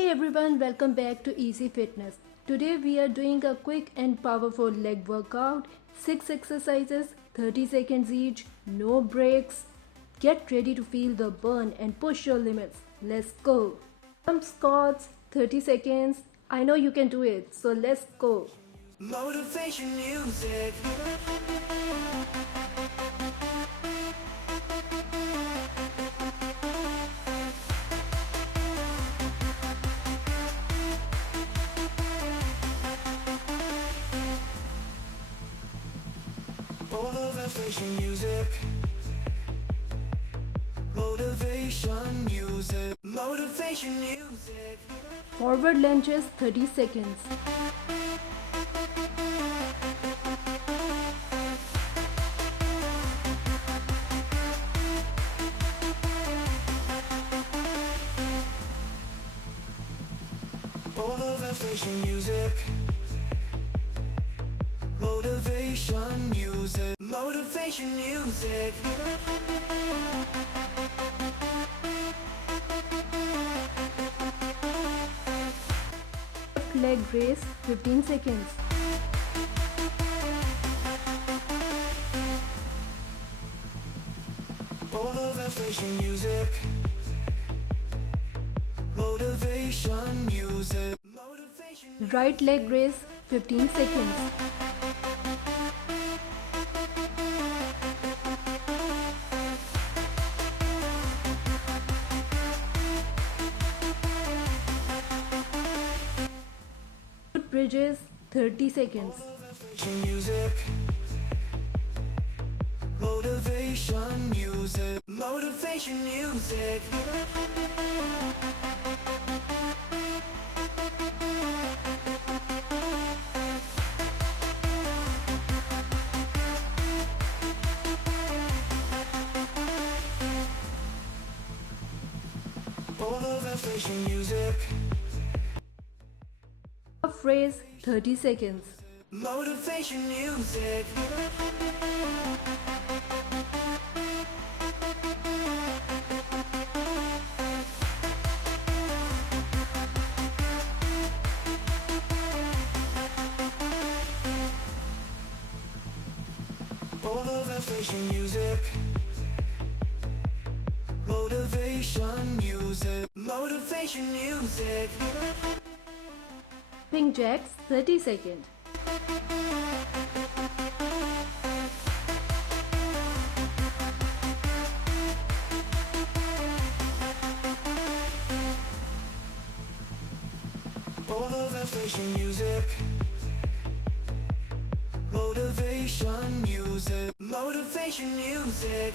Hey everyone, welcome back to Easy Fitness. Today we are doing a quick and powerful leg workout. 6 exercises, 30 seconds each, no breaks. Get ready to feel the burn and push your limits. Let's go. Jump squats, 30 seconds. I know you can do it, so let's go. Motivation music. Motivation music. Motivation music. Motivation music. Forward lunges 30 seconds. Motivation music. Motivation music. Motivation music. Left leg raise 15 seconds. Motivation music. Motivation music. Motivation. Right leg raise 15 seconds. Foot bridges 30 seconds. Motivation music. Motivation music. Motivation music. Motivation music. Half raise 30 seconds. Motivation music. Motivation music. Motivation music. Motivation music. Jumping jacks 30 seconds. Motivation music. Motivation music. Motivation music.